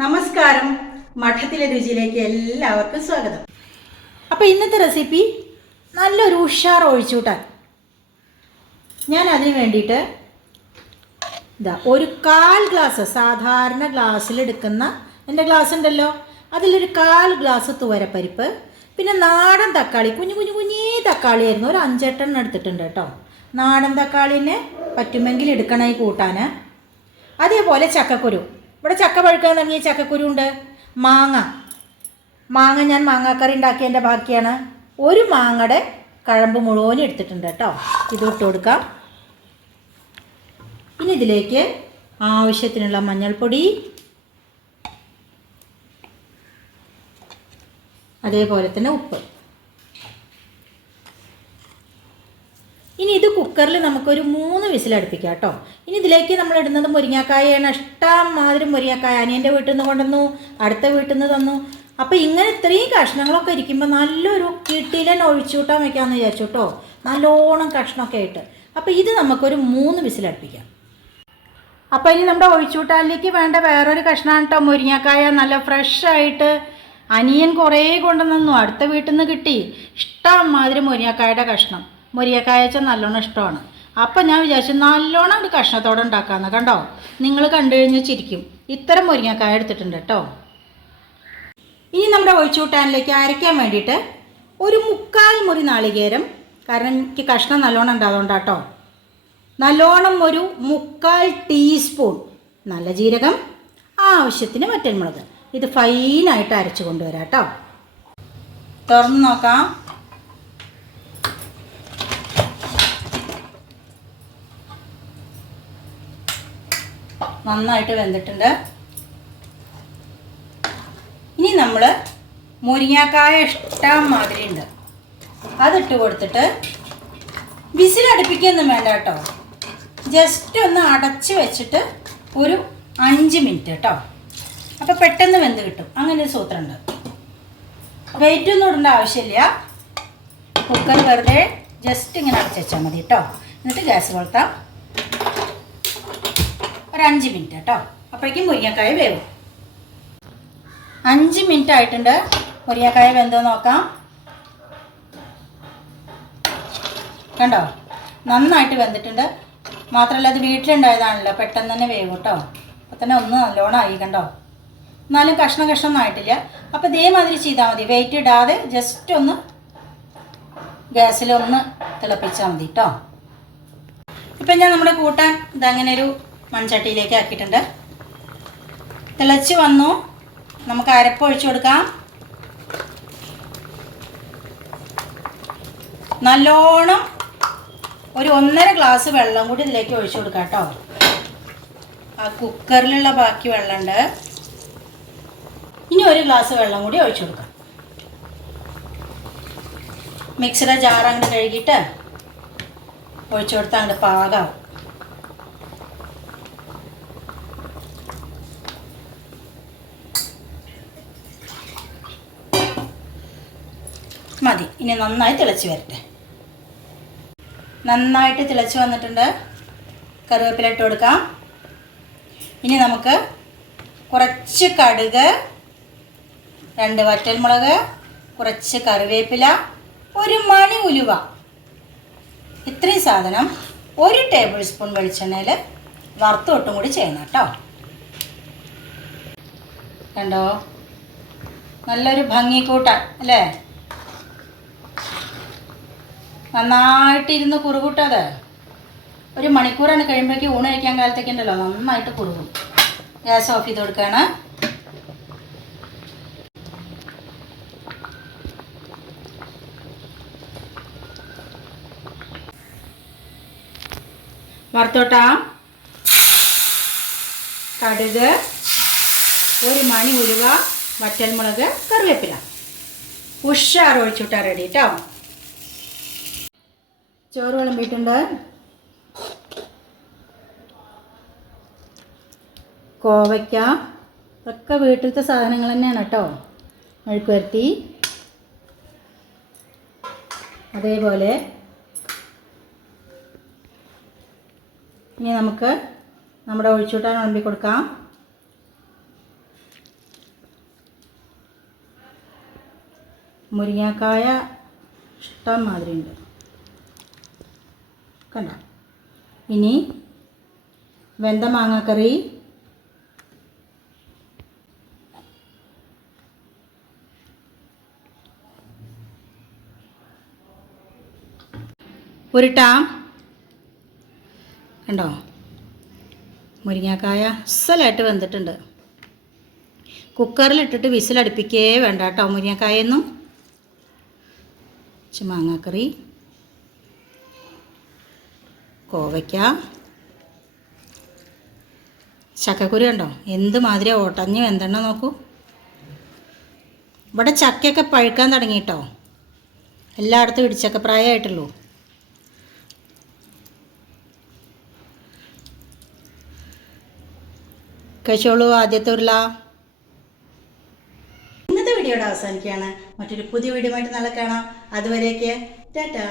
നമസ്കാരം. മഠത്തിലെ രുചിയിലേക്ക് എല്ലാവർക്കും സ്വാഗതം. അപ്പോൾ ഇന്നത്തെ റെസിപ്പി നല്ലൊരു ഉഷാർ ഒഴിച്ചുകൂട്ടാൻ ഞാൻ അതിന് വേണ്ടിയിട്ട് ഇതാ ഒരു കാൽ ഗ്ലാസ് സാധാരണ ഗ്ലാസ്സിലെടുക്കുന്ന എന്റെ ഗ്ലാസ് ഉണ്ടല്ലോ. അതിലൊരു കാൽ ഗ്ലാസ് തുവരപ്പരിപ്പ് പിന്നെ നാടൻ തക്കാളി കുഞ്ഞു കുഞ്ഞു കുഞ്ഞേ തക്കാളിയായിരുന്നു ഒരു അഞ്ചെട്ടെണ്ണം എടുത്തിട്ടുണ്ട് കേട്ടോ. നാടൻ തക്കാളിനെ പറ്റുമെങ്കിൽ എടുക്കണം കൂട്ടാൻ അതേപോലെ ചക്കക്കുരു. ഇവിടെ ചക്ക പഴുക്കാൻ തുടങ്ങിയ ചക്കക്കുരു ഉണ്ട്. മാങ്ങ. മാങ്ങ ഞാൻ മാങ്ങാക്കറി ഉണ്ടാക്കിയതിന്റെ ബാക്കിയാണ്. ഒരു മാങ്ങയുടെ കഴമ്പ് മുഴുവനും എടുത്തിട്ടുണ്ട് കേട്ടോ. ഇത് ഇട്ട് കൊടുക്കാം. ഇനി ഇതിലേക്ക് ആവശ്യത്തിനുള്ള മഞ്ഞൾപ്പൊടി അതേപോലെ തന്നെ ഉപ്പ് ഇനി ഇത് കുക്കറിൽ നമുക്കൊരു മൂന്ന് വിസിലടുപ്പിക്കാം കേട്ടോ. ഇനി ഇതിലേക്ക് നമ്മൾ ഇടുന്നത് മുരിങ്ങാക്കായാണ് ഇഷ്ടം മാതിരി മുരിങ്ങാക്കായ. അനിയന്റെ വീട്ടിൽ നിന്ന് കൊണ്ടുവന്നു അടുത്ത വീട്ടിൽ നിന്ന് തന്നു. അപ്പോൾ ഇങ്ങനെ ഇത്രയും കഷ്ണങ്ങളൊക്കെ ഇരിക്കുമ്പോൾ നല്ലൊരു കിട്ടിയിലൻ ഒഴിച്ചുകൂട്ടാൻ വെക്കാമെന്ന് വിചാരിച്ചു കേട്ടോ. നല്ലോണം കഷ്ണമൊക്കെ ആയിട്ട്. അപ്പോൾ ഇത് നമുക്കൊരു മൂന്ന് വിസിലടുപ്പിക്കാം അപ്പോൾ ഇനി നമ്മുടെ ഒഴിച്ചുകൂട്ടാലിലേക്ക് വേണ്ട വേറൊരു കഷ്ണമാണ് കേട്ടോ മുരിങ്ങക്കായ. നല്ല ഫ്രഷ് ആയിട്ട് അനിയൻ കുറേ കൊണ്ടുവന്നു. അടുത്ത വീട്ടിൽ നിന്ന് കിട്ടി. ഇഷ്ടം മാതിരി മുരിങ്ങക്കായുടെ കഷ്ണം. മുരിങ്ങക്കായ വെച്ചാൽ നല്ലോണം ഇഷ്ടമാണ്. അപ്പം ഞാൻ വിചാരിച്ചു നല്ലോണം ഒരു കഷ്ണത്തോടെ ഉണ്ടാക്കാമെന്ന് കണ്ടോ? നിങ്ങൾ കണ്ടു കഴിഞ്ഞാൽ ചിരിക്കും. ഇത്തരം മുരിങ്ങക്കായ എടുത്തിട്ടുണ്ട് കേട്ടോ. ഇനി നമ്മുടെ ഒഴിച്ചുകൂട്ടാനിലേക്ക് അരയ്ക്കാൻ വേണ്ടിയിട്ട് ഒരു മുക്കാൽ മുറി നാളികേരം കാരണം എനിക്ക് കഷ്ണം നല്ലോണം ഉണ്ടാകുന്നുണ്ട് കേട്ടോ നല്ലോണം ഒരു മുക്കാൽ ടീസ്പൂൺ നല്ല ജീരകം ആവശ്യത്തിന് മറ്റൻമുളക് ഇത് ഫൈനായിട്ട് അരച്ചു കൊണ്ടുവരാം കേട്ടോ തുറന്ന് നോക്കാം. നന്നായിട്ട് വെന്തിട്ടുണ്ട്. ഇനി നമ്മൾ മുരിങ്ങാക്കായ ഇഷ്ടം മാതിരി ഉണ്ട് അതിട്ട് കൊടുത്തിട്ട് വിസിലടുപ്പിക്കൊന്നും വേണ്ട കേട്ടോ. ജസ്റ്റ് ഒന്ന് അടച്ച് വെച്ചിട്ട് ഒരു അഞ്ച് മിനിറ്റ് കേട്ടോ. അപ്പോൾ പെട്ടെന്ന് വെന്ത് കിട്ടും. അങ്ങനെ ഒരു സൂത്രമുണ്ട്. വെയിറ്റ് ഒന്നും ഇടേണ്ട ആവശ്യമില്ല. കുക്കർ വെറുതെ ജസ്റ്റ് ഇങ്ങനെ അടച്ച് വെച്ചാൽ മതി കേട്ടോ. എന്നിട്ട് ഗ്യാസ് കൊളുത്താം. ഒരു അഞ്ച് മിനിറ്റ് കേട്ടോ. അപ്പോഴേക്കും മുരിങ്ങക്കായ വേവും. അഞ്ച് മിനിറ്റ് ആയിട്ടുണ്ട്. മുരിങ്ങക്കായ വെന്തോ നോക്കാം. കണ്ടോ? നന്നായിട്ട് വെന്തിട്ടുണ്ട്. മാത്രമല്ല അത് വീട്ടിലുണ്ടായതാണല്ലോ. പെട്ടെന്ന് തന്നെ വേവ് കേട്ടോ. അപ്പം തന്നെ ഒന്ന് നല്ലോണം ആയി കണ്ടോ. എന്നാലും കഷ്ണം കഷ്ണം ആയിട്ടില്ല. അപ്പോൾ ഇതേമാതിരി ചെയ്താൽ മതി. വെയിറ്റ് ഇടാതെ ജസ്റ്റ് ഒന്ന് ഗ്യാസിലൊന്ന് തിളപ്പിച്ചാൽ മതി കേട്ടോ. ഇപ്പം ഞാൻ നമ്മുടെ കൂട്ടാൻ ഇതങ്ങനെ ഒരു മൺചട്ടിയിലേക്ക് ആക്കിയിട്ടുണ്ട്. തിളച്ച് വന്നു. നമുക്ക് അരപ്പ് ഒഴിച്ചു കൊടുക്കാം. നല്ലോണം ഒരു ഒന്നര ഗ്ലാസ് വെള്ളം കൂടി ഇതിലേക്ക് ഒഴിച്ചു കൊടുക്കാം കേട്ടോ. ആ കുക്കറിലുള്ള ബാക്കി വെള്ളമുണ്ട്. ഇനി ഒരു ഗ്ലാസ് വെള്ളം കൂടി ഒഴിച്ചു കൊടുക്കാം. മിക്സിയുടെ ജാർ കഴുകിയിട്ട് ഒഴിച്ചു കൊടുത്താൽ അങ്ങോട്ട് പാകാവും. മതി. ഇനി നന്നായി തിളച്ച് വരട്ടെ. നന്നായിട്ട് തിളച്ച് വന്നിട്ടുണ്ട്. കറിവേപ്പില ഇട്ട് കൊടുക്കാം. ഇനി നമുക്ക് കുറച്ച് കടുക് രണ്ട് വറ്റൽമുളക് കുറച്ച് കറിവേപ്പില ഒരു മണി ഉലുവ. ഇത്രയും സാധനം ഒരു ടേബിൾ സ്പൂൺ വെളിച്ചെണ്ണയിൽ വറുത്തൊട്ടും കൂടി ചെയ്യണം കേട്ടോ. കണ്ടോ? നല്ലൊരു ഭംഗി കൂട്ടാൻ അല്ലേ? നന്നായിട്ടിരുന്ന് കുറുകൂട്ടത്. ഒരു മണിക്കൂറാണ് കഴിയുമ്പോഴേക്ക് ഊണ് കഴിക്കാൻ കാലത്തേക്കുണ്ടല്ലോ. നന്നായിട്ട് കുറുകും. ഗ്യാസ് ഓഫ് ചെയ്ത് കൊടുക്കുകയാണ് വറുത്തോട്ടാ. കടുക്. ഒരു മണി ഉലുവ വറ്റൽമുളക് കറിവേപ്പില. ഉഷാർ ഒഴിച്ചുവിട്ടാൽ റെഡി കേട്ടോ ചോറ് വിളമ്പിയിട്ടുണ്ട്. കോവയ്ക്ക ഒക്കെ വീട്ടിലത്തെ സാധനങ്ങൾ തന്നെയാണ് കേട്ടോ. മെഴുക്കുവരത്തി അതേപോലെ ഇനി നമുക്ക് നമ്മുടെ ഒഴിച്ചുവിട്ടാൻ വിളമ്പി കൊടുക്കാം മുരിങ്ങാക്കായ ഇഷ്ടം മാതിരി ഉണ്ട് കണ്ട? ഇനി വെന്ത മാങ്ങാക്കറി. ഉരുട്ടാം. കണ്ടോ? മുരിങ്ങാക്കായ അസലായിട്ട് വെന്തിട്ടുണ്ട്. കുക്കറിലിട്ടിട്ട് വിസിലടുപ്പിക്കേ വേണ്ട കേട്ടോ മുരിങ്ങക്കായൊന്നും. മാങ്ങാക്കറി. കോവയ്ക്ക. ചക്കക്കുരു കണ്ടോ? എന്ത് മാതിരി ഓട്ടഞ്ഞ് വെന്തെണ്ണ നോക്കൂ. ഇവിടെ ചക്കയൊക്കെ പഴുക്കാൻ തുടങ്ങി കേട്ടോ എല്ലായിടത്തും ഇടിച്ചക്ക പ്രായമായിട്ടുള്ളൂ കഴിച്ചോളൂ ആദ്യത്തെ ഉരുള. ഇന്നത്തെ വീഡിയോയുടെ അവസാനിക്കുകയാണ്. മറ്റൊരു പുതിയ വീഡിയോ ആയിട്ട് നാളെ കാണാം. അതുവരേക്ക് ടാറ്റാ.